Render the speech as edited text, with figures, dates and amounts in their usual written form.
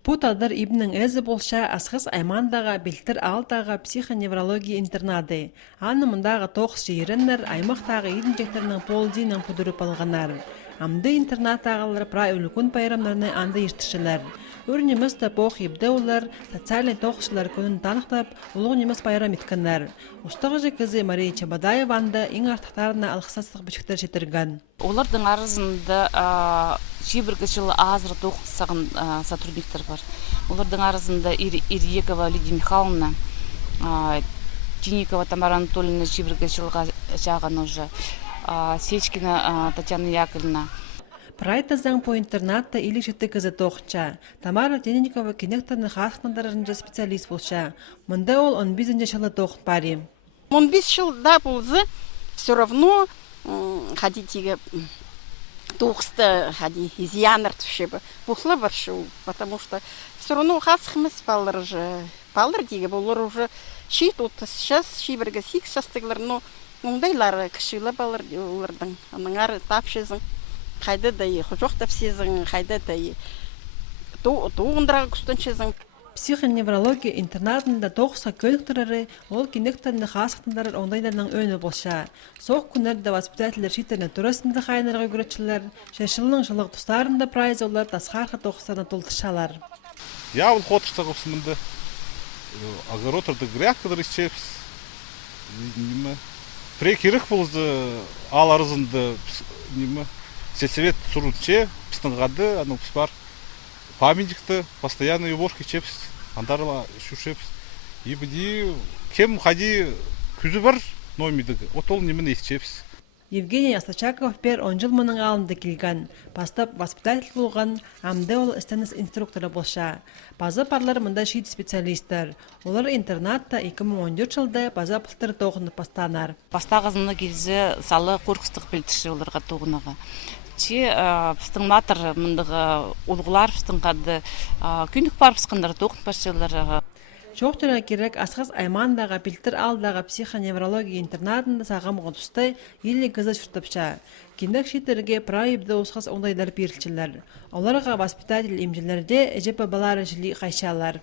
Путадыр ибнің әзі болша асқыз аймандаға білтір алтаға психоневрология интернады. Аны мұндағы тоқс жейріннер аймақтағы едінчектерінің полдейінің пұдырып алғанар. Амды интернат ағалар пра үлікін пайрамларыны анды ертішілер. Өрнеміз тапоқ ебді олар социальный тоқшылар күнін танықтап, ұлығы неміз пайрам еткенлер. Ұстығы же кізі Мария Чабадаева анды ең артықтарына алқысастық бүчіктер жетірген. Олардың арызында жебіргі жылы азыр тоқсағын сотрудниктер бар. Олардың арызында Ирьекова Лидия Михайловна, Тинникова Тамара Анатольевна жебіргі жылға жағын уже, Сечкина Татьяна Яковлевна. Прайтаздан по интернатта или жетті кізі тоқча. Тамара Тинникова кенекторны хасқындарынжа специалист болша. Мұнда ол 15 жылы тоқыт бари. 15 жылда болзы, все равно ходите тоқысты изъяныр түшебі. Бұқлы баршу, потому что все равно хасқымыз балыр же. Балыр деге болыр уже шит отыз шас, шибіргі 8 шастығылар, но оңдайлары кішілі балыр олардың. Аныңар тапшызың. Қайды да жоқ тапсезің, қайды да тоғындыраға күстіншезің. Психоневрология интернатында тоқса көліктірері ол кенекторны хасқындарыр оңдайларының өні болша. Соқ күнерді воспитателер шитеріне турасында қайнарға көретшілер, шешілінің жылық тұстарында прайыз олар тасқарқы тоқсаны толтышалар. Я вот ход что госманды огород это грязь, который чепс. Прекирых ползы аларызында ниме сельсовет сурутче пстангады, оно пспар памятникты постоянно уборки чепс, андарла шушепс. И бди кем ходи күзі бар номидігі, отол немен их чепс. Евгений Астачаков пер 10 жыл мұның алымды келген. Бастап воспитатель болған, амды ол істеніс инструкторы болша. Базы парлар мұнда шейт специалистер. Олар интернатта 2014 жылда база пылтыр тоғынып бастанар. Бастағызыны келзе салы қорқыстық білтіші оларға тоғыныға. Пістіңнатыр мұндығы олғылар пістіңғады күндік бар пістіңдері тоғын пашчылары. Жоқтыра керек асқыз аймандаға білтір алдағы психоневрология интернатында сағам ғұтысты елі кізі шүртіпша. Кендік шеттерге прайыбды осқыз оңдайлар берілчілер. Оларға воспитатель емжілерде әжепі балары жілі қайшалар.